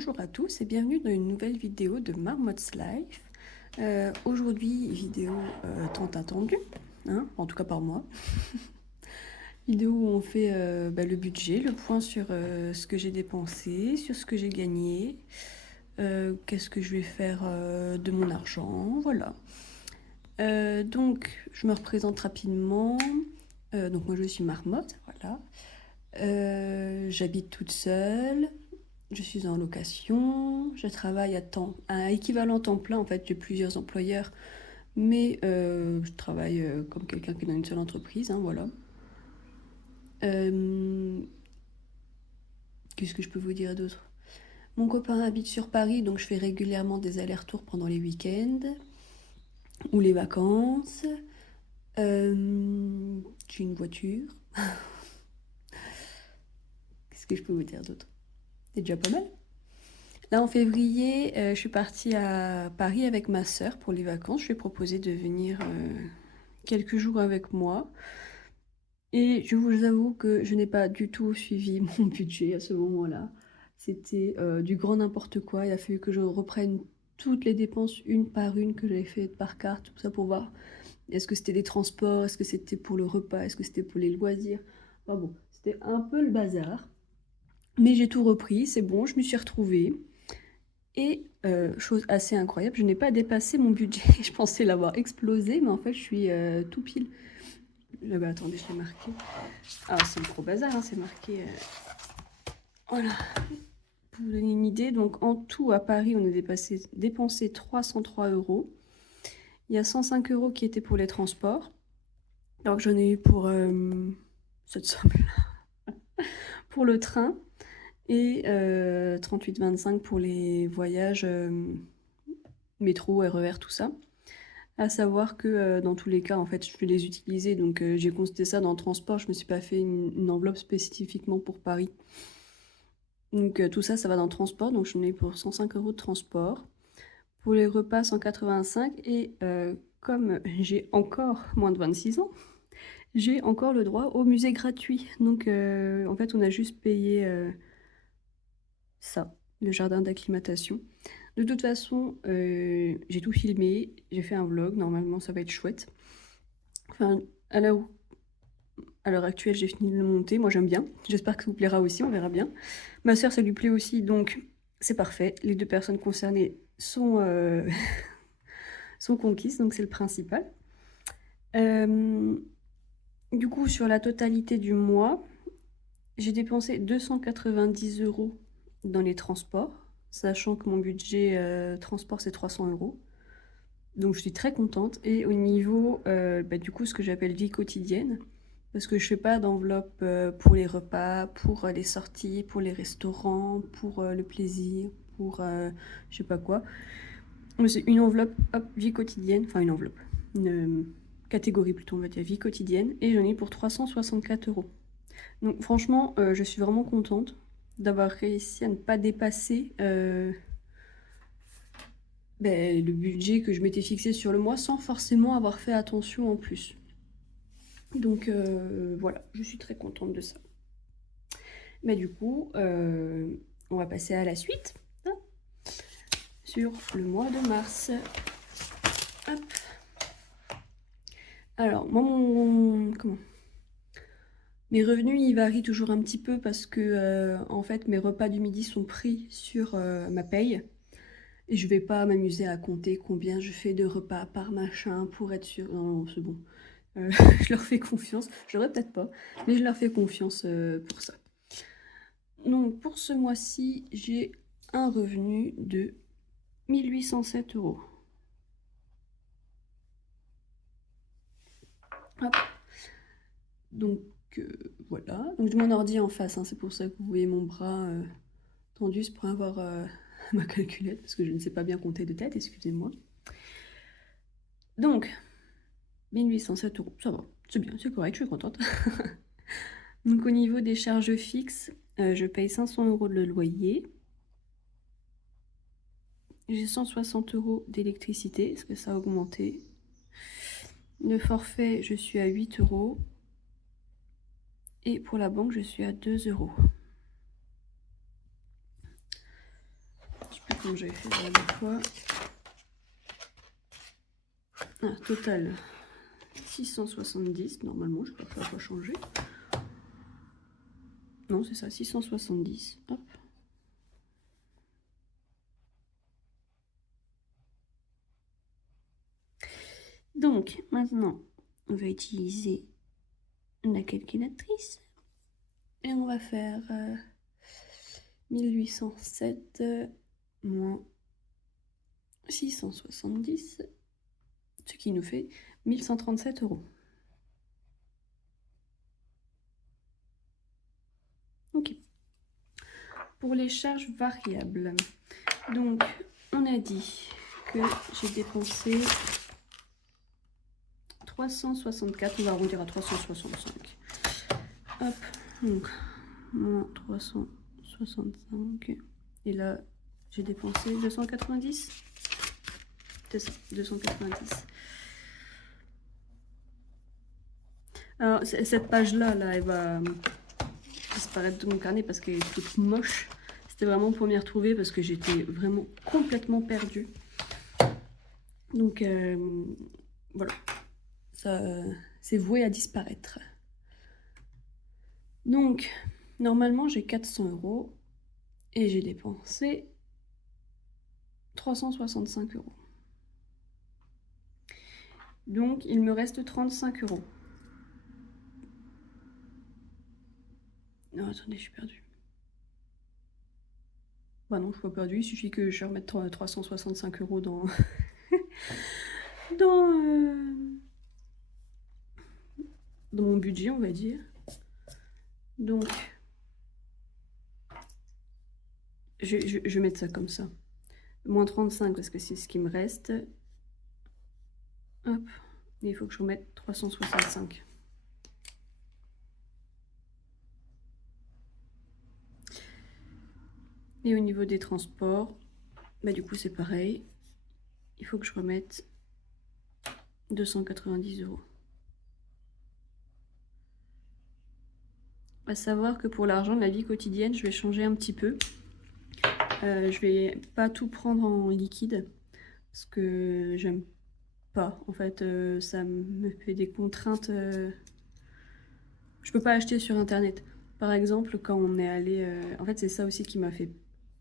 bonjour à tous et bienvenue dans une nouvelle vidéo de Marmot's Life. Aujourd'hui, vidéo tant attendue, hein, en tout cas par moi. Vidéo où on fait le budget, le point sur ce que j'ai dépensé, sur ce que j'ai gagné, qu'est-ce que je vais faire de mon argent, voilà. Donc, je me représente rapidement. Donc moi je suis Marmotte, voilà. J'habite toute seule. Je suis en location, je travaille à équivalent temps plein, en fait j'ai plusieurs employeurs, mais je travaille comme quelqu'un qui est dans une seule entreprise, hein, voilà. Qu'est-ce que je peux vous dire d'autre? Mon copain habite sur Paris, donc je fais régulièrement des allers-retours pendant les week-ends ou les vacances. J'ai une voiture. Qu'est-ce que je peux vous dire d'autre? C'est déjà pas mal. Là, en février, je suis partie à Paris avec ma sœur pour les vacances. Je lui ai proposé de venir quelques jours avec moi. Et je vous avoue que je n'ai pas du tout suivi mon budget à ce moment-là. C'était du grand n'importe quoi. Il a fallu que je reprenne toutes les dépenses une par une que j'avais faites par carte, tout ça pour voir. Est-ce que c'était des transports? Est-ce que c'était pour le repas? Est-ce que c'était pour les loisirs? Enfin bon, c'était un peu le bazar. Mais j'ai tout repris, c'est bon, je me suis retrouvée. Et chose assez incroyable, je n'ai pas dépassé mon budget. Je pensais l'avoir explosé, mais en fait, je suis tout pile. Attendez, je l'ai marqué. Ah, c'est le gros bazar, hein, c'est marqué. Voilà. Pour vous donner une idée, donc en tout, à Paris, on a dépensé 303 €. Il y a 105 € qui étaient pour les transports. Donc j'en ai eu pour cette somme-là. Pour le train. Et 38,25 pour les voyages métro, RER, tout ça. À savoir que dans tous les cas, en fait, je vais les utiliser. Donc j'ai constaté ça dans le transport. Je me suis pas fait une enveloppe spécifiquement pour Paris. Donc tout ça, ça va dans le transport. Donc j'en ai pour 105 € de transport. Pour les repas, 185. Et comme j'ai encore moins de 26 ans, j'ai encore le droit au musée gratuit. Donc en fait, on a juste payé ça, le jardin d'acclimatation. De toute façon, j'ai tout filmé, j'ai fait un vlog, normalement ça va être chouette. Enfin, à l'heure actuelle, j'ai fini de le monter, moi j'aime bien. J'espère que ça vous plaira aussi, on verra bien. Ma sœur, ça lui plaît aussi, donc c'est parfait. Les deux personnes concernées sont, sont conquises, donc c'est le principal. Du coup, sur la totalité du mois, j'ai dépensé 290 € dans les transports, sachant que mon budget transport c'est 300 €. Donc je suis très contente. Et au niveau, du coup, ce que j'appelle vie quotidienne, parce que je fais pas d'enveloppe pour les repas, pour les sorties, pour les restaurants, pour le plaisir, pour je sais pas quoi. Mais c'est une enveloppe, hop, vie quotidienne, enfin une enveloppe, une catégorie plutôt, on va dire vie quotidienne, et j'en ai pour 364 €. Donc franchement, je suis vraiment contente d'avoir réussi à ne pas dépasser le budget que je m'étais fixé sur le mois sans forcément avoir fait attention en plus. Donc voilà, je suis très contente de ça. Mais du coup, on va passer à la suite, hein, sur le mois de mars. Hop. Alors, moi, mes revenus, ils varient toujours un petit peu parce que, en fait, mes repas du midi sont pris sur ma paye. Et je vais pas m'amuser à compter combien je fais de repas par machin pour être sûr. Non, non, c'est bon. Je leur fais confiance. Je l'aurais peut-être pas, mais je leur fais confiance pour ça. Donc pour ce mois-ci, j'ai un revenu de 1807 €. Hop. Donc voilà. Donc j'ai mon ordi en face, hein, c'est pour ça que vous voyez mon bras tendu, c'est pour avoir ma calculette, parce que je ne sais pas bien compter de tête, excusez-moi. Donc, 1807 €, ça va, c'est bien, c'est correct, je suis contente. Donc au niveau des charges fixes, je paye 500 € de loyer. J'ai 160 € d'électricité, est-ce que ça a augmenté? Le forfait, je suis à 8 €. Et pour la banque, je suis à 2 €. comme j'avais fait la dernière fois. Ah, total 670, normalement, je ne sais pas quoi changer. Non, c'est ça, 670. Hop. Donc, maintenant, on va utiliser la calculatrice. Et on va faire 1807 moins 670, ce qui nous fait 1137 €. Ok. Pour les charges variables, donc on a dit que j'ai dépensé 364, on va arrondir à 365. Hop, donc moins 365. Et là, j'ai dépensé 290. C'est ça, 290. Alors, cette page-là, là, elle va disparaître de mon carnet parce qu'elle est toute moche. C'était vraiment pour m'y retrouver parce que j'étais vraiment complètement perdue. Donc, voilà. Ça, c'est voué à disparaître. Donc, normalement, j'ai 400 € et j'ai dépensé 365 €. Donc, il me reste 35 €. Non, attendez, je suis perdue. Bah non, je suis pas perdue, il suffit que je remette 365 € dans... dans mon budget, on va dire. Donc, je vais mettre ça comme ça. Moins 35 parce que c'est ce qui me reste. Hop, et il faut que je remette 365. Et au niveau des transports, bah du coup c'est pareil. Il faut que je remette 290 €. À savoir que pour l'argent de la vie quotidienne, je vais changer un petit peu. Je vais pas tout prendre en liquide parce que j'aime pas. En fait, ça me fait des contraintes. Je peux pas acheter sur internet. Par exemple, quand on est allé, en fait, c'est ça aussi qui m'a fait,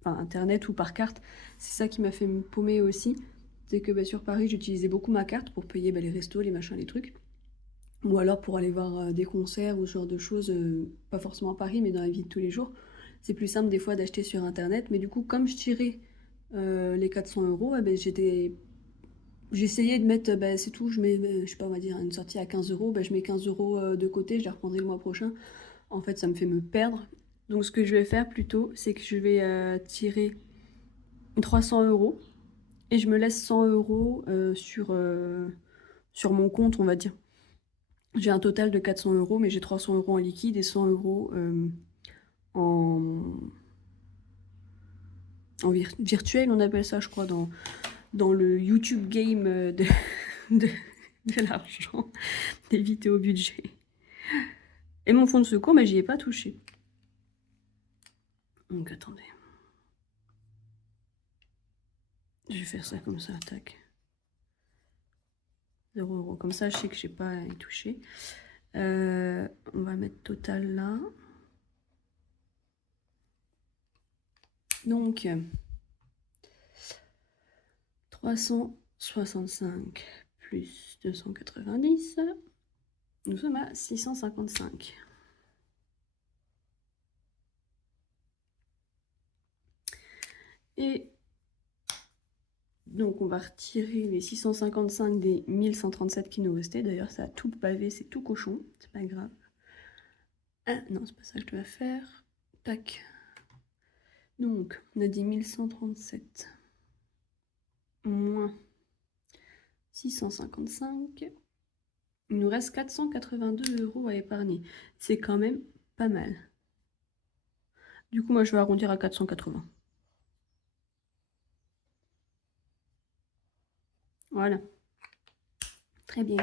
enfin internet ou par carte, c'est ça qui m'a fait me paumer aussi. C'est que sur Paris, j'utilisais beaucoup ma carte pour payer les restos, les machins, les trucs. Ou alors pour aller voir des concerts ou ce genre de choses, pas forcément à Paris, mais dans la vie de tous les jours. C'est plus simple des fois d'acheter sur internet. Mais du coup, comme je tirais les 400 €, j'essayais de mettre, c'est tout, je mets, je sais pas, on va dire une sortie à 15 €, je mets 15 € de côté, je la reprendrai le mois prochain. En fait, ça me fait me perdre. Donc ce que je vais faire plutôt, c'est que je vais tirer 300 € et je me laisse 100 € sur mon compte, on va dire. J'ai un total de 400 €, mais j'ai 300 € en liquide et 100 € en, virtuel, on appelle ça, je crois, dans le YouTube game de, de l'argent, des vidéos budget. Et mon fonds de secours, mais j'y ai pas touché. Donc attendez. Je vais faire ça comme ça, tac. 0 €. Comme ça, je sais que je n'ai pas à y toucher. On va mettre total là. Donc, 365 plus 290, nous sommes à 655. Et donc, on va retirer les 655 des 1137 qui nous restaient. D'ailleurs, ça a tout pavé, c'est tout cochon. C'est pas grave. Ah non, c'est pas ça que je dois faire. Tac. Donc, on a dit 1137 moins 655. Il nous reste 482 € à épargner. C'est quand même pas mal. Du coup, moi, je vais arrondir à 480. Voilà. Très bien.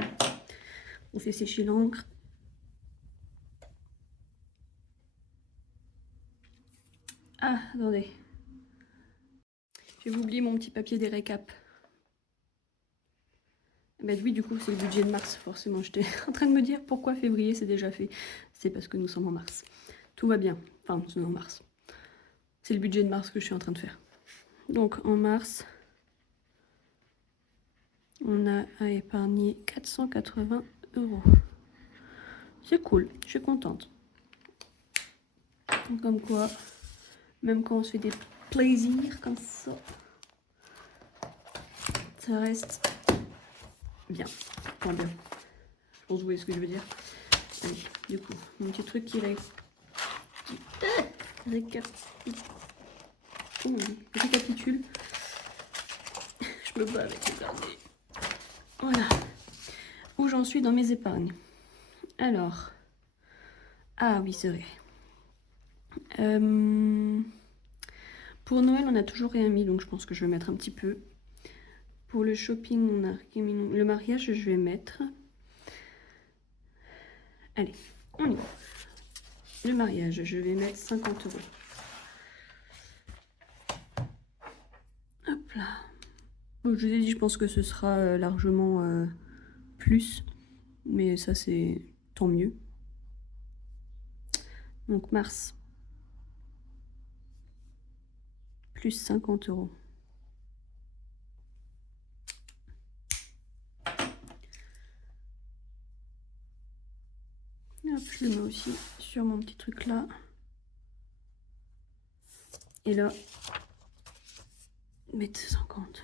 On fait sécher l'encre. Ah, attendez. J'ai oublié mon petit papier des récaps. Ben oui, du coup, c'est le budget de mars, forcément. J'étais en train de me dire pourquoi février, c'est déjà fait. C'est parce que nous sommes en mars. Tout va bien. Enfin, nous sommes en mars. C'est le budget de mars que je suis en train de faire. Donc, en mars, on a à épargner 480 €. C'est cool, je suis contente. Comme quoi, même quand on se fait des plaisirs comme ça, ça reste bien. Enfin bien. Je pense que vous voyez ce que je veux dire. Allez, du coup, mon petit truc qui récapitule. Je me bats avec les derniers. Voilà. Où j'en suis dans mes épargnes. Alors. Ah oui, c'est vrai. Pour Noël, on n'a toujours rien mis, donc je pense que je vais mettre un petit peu. Pour le shopping, on a rien mis. Le mariage, je vais mettre. Allez, on y va. Le mariage, je vais mettre 50 €. Hop là. Bon, je vous ai dit, je pense que ce sera largement plus. Mais ça, c'est tant mieux. Donc, mars. Plus 50 €. Hop, je le mets aussi sur mon petit truc là. Et là, mettre 50.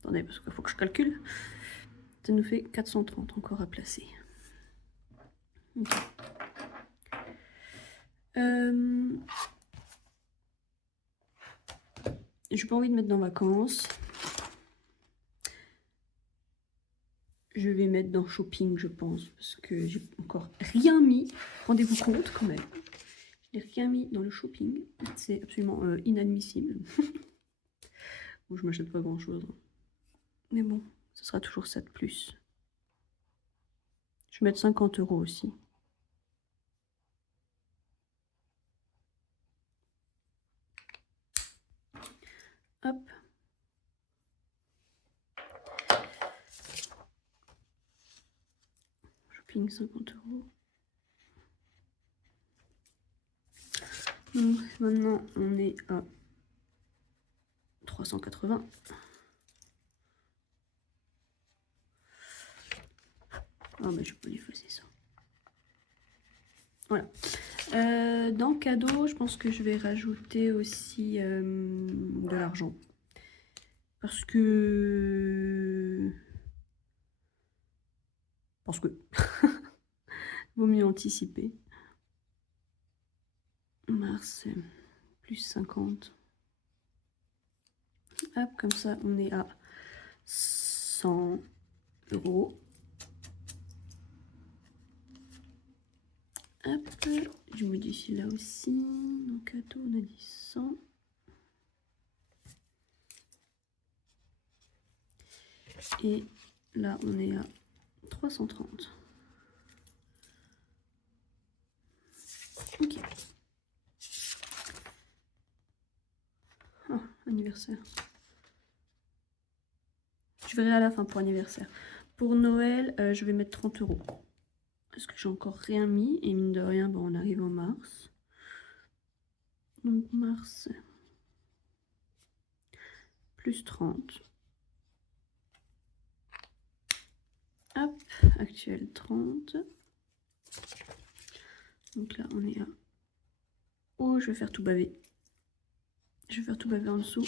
Attendez, parce qu'il faut que je calcule. Ça nous fait 430 encore à placer. Okay. J'ai pas envie de mettre dans vacances. Je vais mettre dans shopping, je pense, parce que j'ai encore rien mis. Rendez-vous compte quand même. Je n'ai rien mis dans le shopping. C'est absolument inadmissible. Bon, je m'achète pas grand-chose. Mais bon, ce sera toujours ça de plus. Je vais mettre 50 € aussi. Hop. Shopping 50 €. Donc maintenant on est à 380. Ah bah je peux l'effacer ça. Voilà. Dans cadeau, je pense que je vais rajouter aussi de l'argent. Parce que vaut mieux anticiper. Mars, plus 50. Hop, comme ça, on est à 100 €. Hop, je modifie là aussi. Dans cadeau, on a dit 100. Et là, on est à 330. Ok. Oh, anniversaire. Je verrai à la fin pour anniversaire. Pour Noël, je vais mettre 30 €. Parce que j'ai encore rien mis. Et mine de rien, bon, on arrive en mars. Donc mars, plus 30. Hop, actuel 30. Donc là, on est à... Oh, je vais faire tout baver. Je vais faire tout baver en dessous.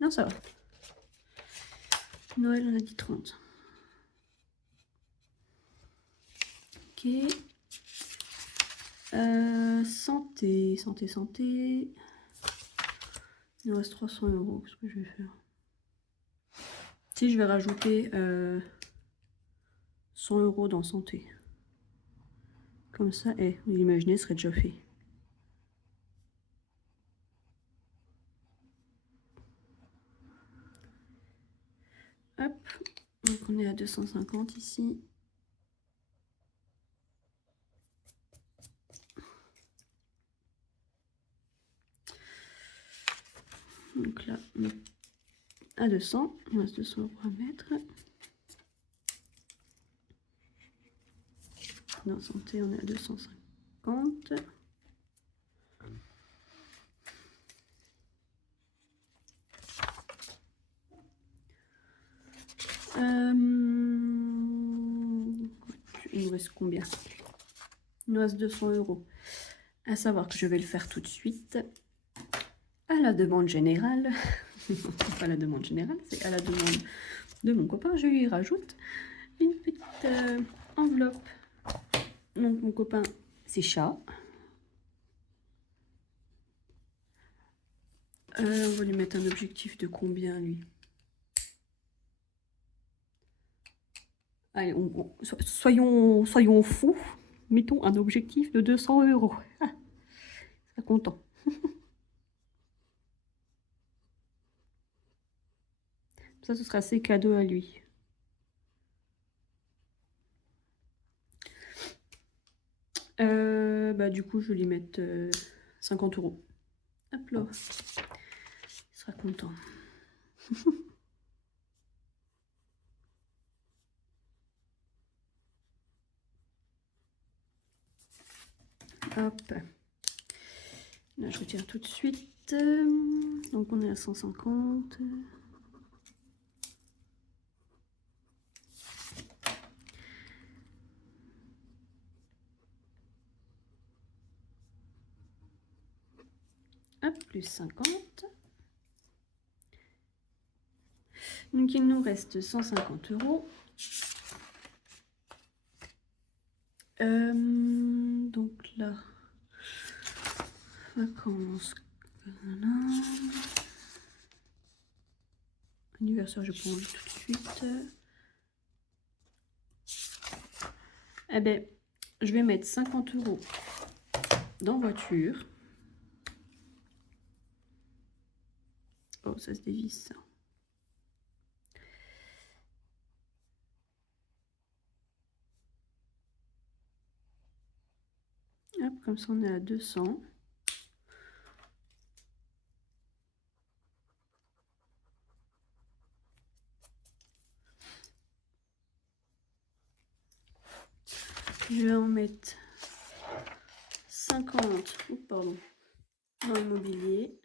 Non, ça va. Noël, on a dit 30. Ok. Santé. Il nous reste 300 €. Qu'est-ce que je vais faire? Si, je vais rajouter 100 € dans santé. Comme ça, vous imaginez, ce serait déjà fait. Hop, donc on est à 250 ici. Donc là, on est à 200. Il reste 200 € à mettre. Dans santé, on est à 250. Il me reste combien? Il me reste 200 €. À savoir que je vais le faire tout de suite à la demande générale. Pas la demande générale, c'est à la demande de mon copain. Je lui rajoute une petite enveloppe. Donc mon copain, c'est chat. On va lui mettre un objectif de combien, lui? Allez, soyons fous. Mettons un objectif de 200 €. Ah, il sera content. Ça, ce sera ses cadeaux à lui. Bah, du coup, je vais lui mettre 50 €. Hop là. Il sera content. Hop. Là, je retire tout de suite. Donc, on est à 150. Hop, plus 50. Donc, il nous reste 150 €. Donc là, vacances. Anniversaire, je prends tout de suite. Eh ben, je vais mettre 50 € dans voiture. Oh, ça se dévisse, ça. Hop, comme ça, on est à 200. Je vais en mettre 50, pardon, dans le mobilier.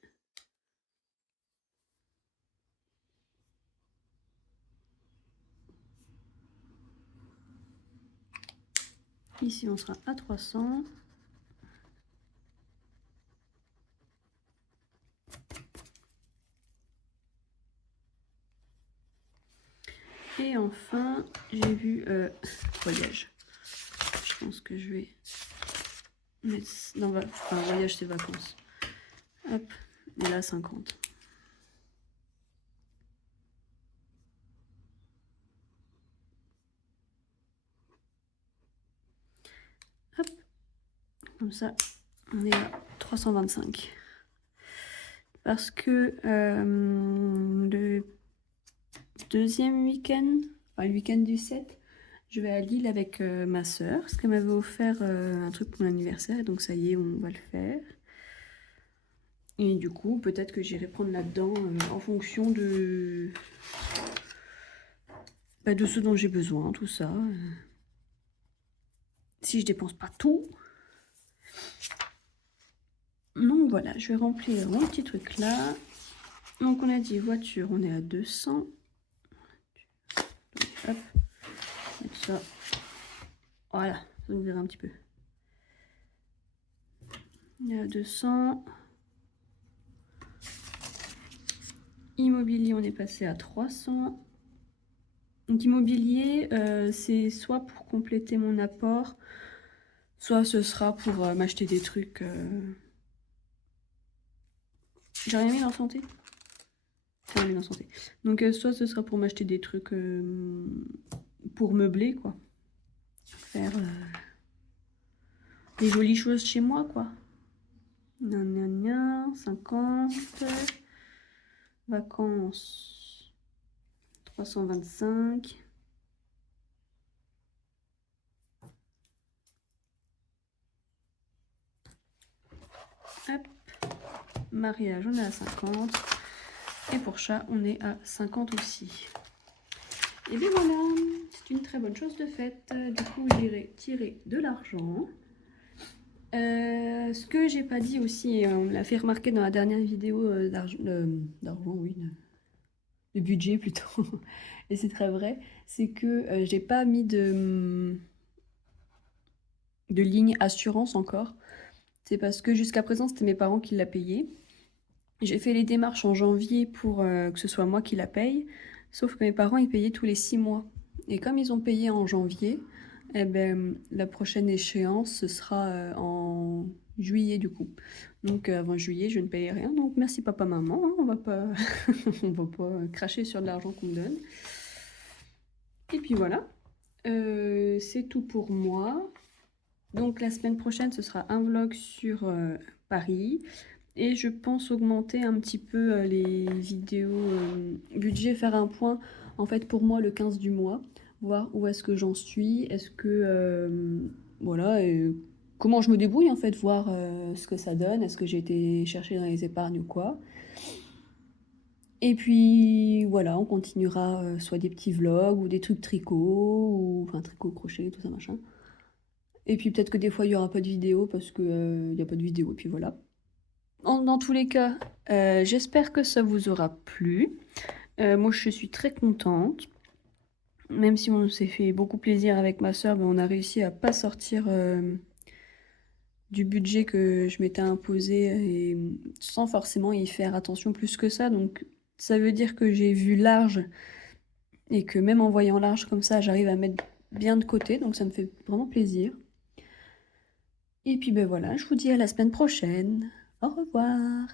Ici, on sera à 300. Et enfin, j'ai vu voyage. Je pense que je vais mettre dans voyage, c'est vacances. Hop, et là 50. Hop, comme ça, on est à 325. Parce que le deuxième week-end, enfin le week-end du 7, je vais à Lille avec ma soeur, parce qu'elle m'avait offert un truc pour mon anniversaire, donc ça y est, on va le faire. Et du coup, peut-être que j'irai prendre là-dedans en fonction de ce dont j'ai besoin, tout ça. Si je dépense pas tout. Donc voilà, je vais remplir mon petit truc là. Donc on a dit voiture, on est à 200. Donc, hop, mettre ça. Voilà, ça nous verra un petit peu. On est à 200. Immobilier, on est passé à 300. Donc immobilier, c'est soit pour compléter mon apport, soit ce sera pour m'acheter des trucs. J'ai rien mis dans santé. J'ai rien mis dans santé. Donc soit ce sera pour m'acheter des trucs pour meubler, quoi. Faire des jolies choses chez moi, quoi. 50. Vacances 325. Hop. Mariage, on est à 50. Et pour chat, on est à 50 aussi. Et bien voilà, c'est une très bonne chose de faite. Du coup, j'irai tirer de l'argent. Ce que j'ai pas dit aussi, et on me l'a fait remarquer dans la dernière vidéo d'argent, oui, de budget plutôt, et c'est très vrai, c'est que j'ai pas mis de ligne assurance encore. C'est parce que jusqu'à présent, c'était mes parents qui la payaient. J'ai fait les démarches en janvier pour que ce soit moi qui la paye, sauf que mes parents, ils payaient tous les 6 mois. Et comme ils ont payé en janvier, eh ben, la prochaine échéance, ce sera en juillet du coup. Donc avant juillet, je ne paye rien. Donc merci papa, maman, hein, on va pas, on va pas cracher sur de l'argent qu'on me donne. Et puis voilà, c'est tout pour moi. Donc la semaine prochaine, ce sera un vlog sur Paris. Et je pense augmenter un petit peu les vidéos budget, faire un point en fait pour moi le 15 du mois, voir où est-ce que j'en suis, est-ce que voilà, comment je me débrouille en fait, voir ce que ça donne, est-ce que j'ai été chercher dans les épargnes ou quoi. Et puis voilà, on continuera soit des petits vlogs ou des trucs tricot, ou enfin tricot, crochet, tout ça machin. Et puis peut-être que des fois il y aura pas de vidéo parce que il n'y a pas de vidéo et puis voilà. Dans tous les cas, j'espère que ça vous aura plu. Moi, je suis très contente. Même si on s'est fait beaucoup plaisir avec ma soeur, on a réussi à pas sortir du budget que je m'étais imposé et sans forcément y faire attention plus que ça. Donc, ça veut dire que j'ai vu large et que même en voyant large comme ça, j'arrive à mettre bien de côté. Donc, ça me fait vraiment plaisir. Et puis, ben voilà, je vous dis à la semaine prochaine. Au revoir.